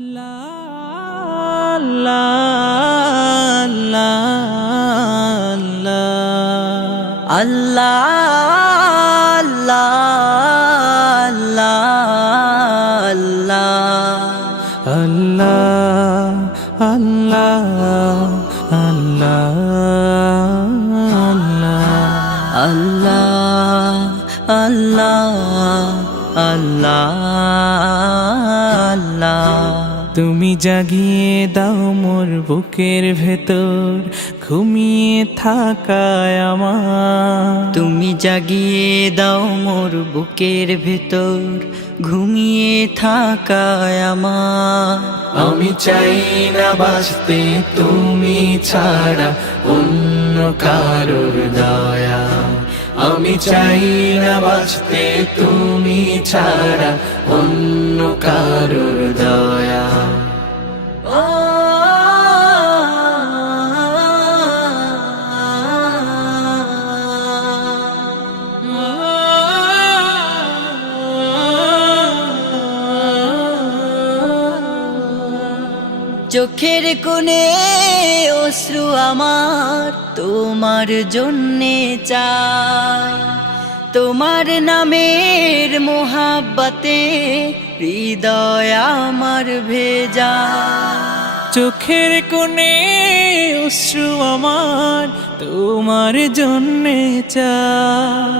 লা লা লা লা আল্লাহ আল্লাহ আল্লাহ আল্লাহ আল্লাহ আল্লাহ আল্লাহ আল্লাহ তুমি জাগিয়ে দাও মোর বুকের ভেতর ঘুমিয়ে থাকায় আমার। তুমি জাগিয়ে দাও মোর বুকের ভেতর ঘুমিয়ে থাকায় আমার। আমি চাই না বাঁচতে তুমি ছাড়া অন্য কারোর দয়া। আমি চাই না বাঁচতে তুমি ছাড়া অন্য কারোর দয়া। চোখের কোণে অশ্রু আমার তোমার জন্যে চাই। তোমার নামের মোহাব্বতে হৃদয় আমার ভেজা। চোখের কোণে অশ্রু আমার তোমার জন্যে চাই।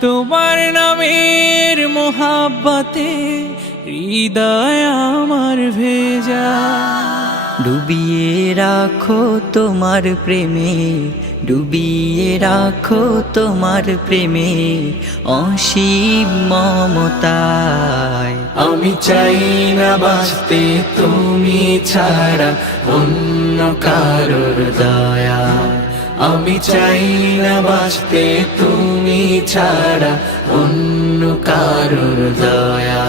তোমার নামের মোহাব্বতে হৃদয় আমার ভেজা। ডুবিয়ে রাখো তোমার প্রেমে, ডুবিয়ে রাখো তোমার প্রেমে অসীম মমতায়। আমি চাই না বাঁচতে তুমি ছাড়া অন্য কারোর দয়া। আমি চাই না বাঁচতে তুমি ছাড়া অন্য কারোর দয়া।